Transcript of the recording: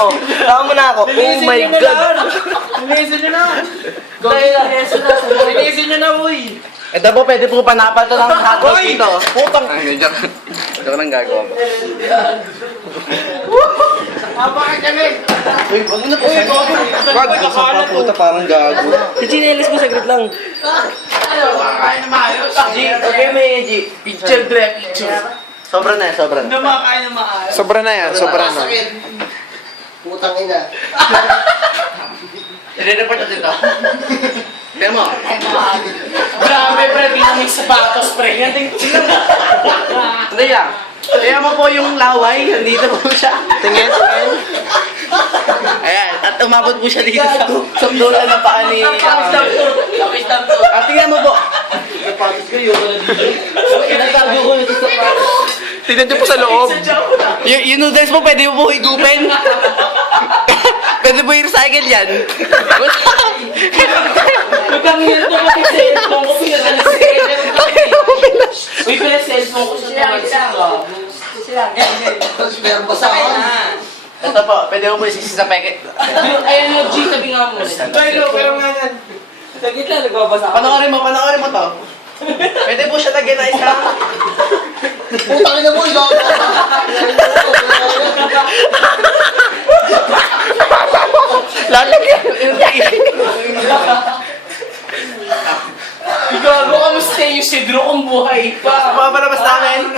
ako. Tama mo na ako. Oh my God. Linisin nyo na. Linisin nyo na, uy. Ito po, pwede po panapal to ng hotdog Hoy! dito. Putang. Joke lang gagawa mo. Napakakilig. Uy, wag na po. Wag, gusto pa puta parang gago. Si Chinelis mo saglit lang. Kumakain na maayos. G, okay may G. Picture, Dre, picture. Sobra na, sobra na. Kumakain na maayos. Sobra na yan, sobra na. Putang ina. I-report natin ito. Tignan mo. Grabe, pre, pinamig sapatos, pre. Yan din. Hindi lang. Tignan mo po yung laway. Nandito po siya. Tingin, tingin. Ayan. At umabot po siya dito sa dulo ng paa ni... At tingnan mo po. Inatago ko yung sapatos. Tignan niyo po sa loob. Yung noodles mo, pwede mo po higupin. Pwede mo i-recycle yan. Huwag yun ito kasi cellphone ko. Uy, pero cellphone ko siya. Ito po, pwede mo po isisi sa peke. Ayan na, G, sabi nga mo. Pero nga yan. Sagit lang, nagbabasa. Panoorin mo to. Pwede po siya lagyan na isa. Putang ina mo, ilaw. Lalagyan. Gago, kamusta yung sidro kung buhay pa? Papalabas namin.